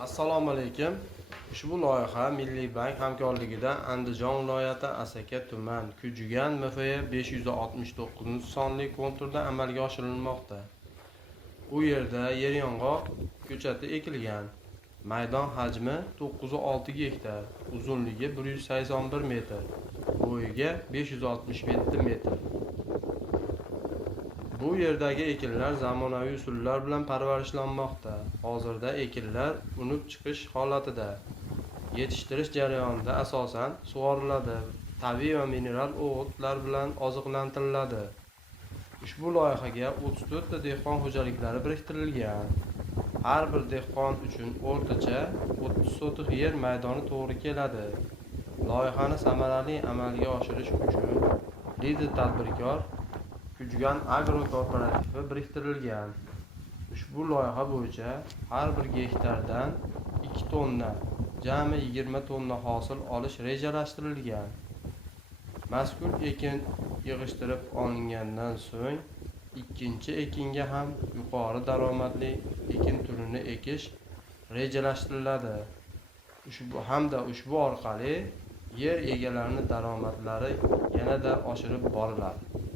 Assalomu alaykum. Ushbu loyiha Milliy bank hamkorligida Andijon viloyati Asaka tuman Kujugan MFY 569-sonli konturda amalga oshirilmoqda. U yerda yer yong'oq ko'chati ekilgan. Maydon hajmi 906 gektar, uzunligi 181 metr, bo'yiga 567 metr. Bu yerdagi ekinlar zamonaviy usullar bilan parvarishlanmoqda. Hozirda ekinlar unib chiqish holatida. Yetishtirish jarayonida asosan sug'oriladi, tabiiy va mineral o'g'itlar bilan oziqlantiriladi. Ushbu loyihaga 34 ta dehqon xo'jaliklari biriktirilgan. Har bir dehqon uchun o'rtacha 30 sotix yer maydoni to'g'ri keladi. Loyihani samarali amalga oshirish uchun lider tadbirkor Kujugan Agro Kooperativ biriktirilgan. Ushbu loyiha bo'yicha har bir gektardan 2 tonna, jami 20 tonna hosil olish rejalashtirilgan. Mazkur ekin yig'ishtirib olingandan so'ng ikkinchi ekinga ham yuqori daromadli ekin turini ekish rejalashtiriladi. Ushbu orqali yer egalarining daromadlari yanada oshirib boriladi.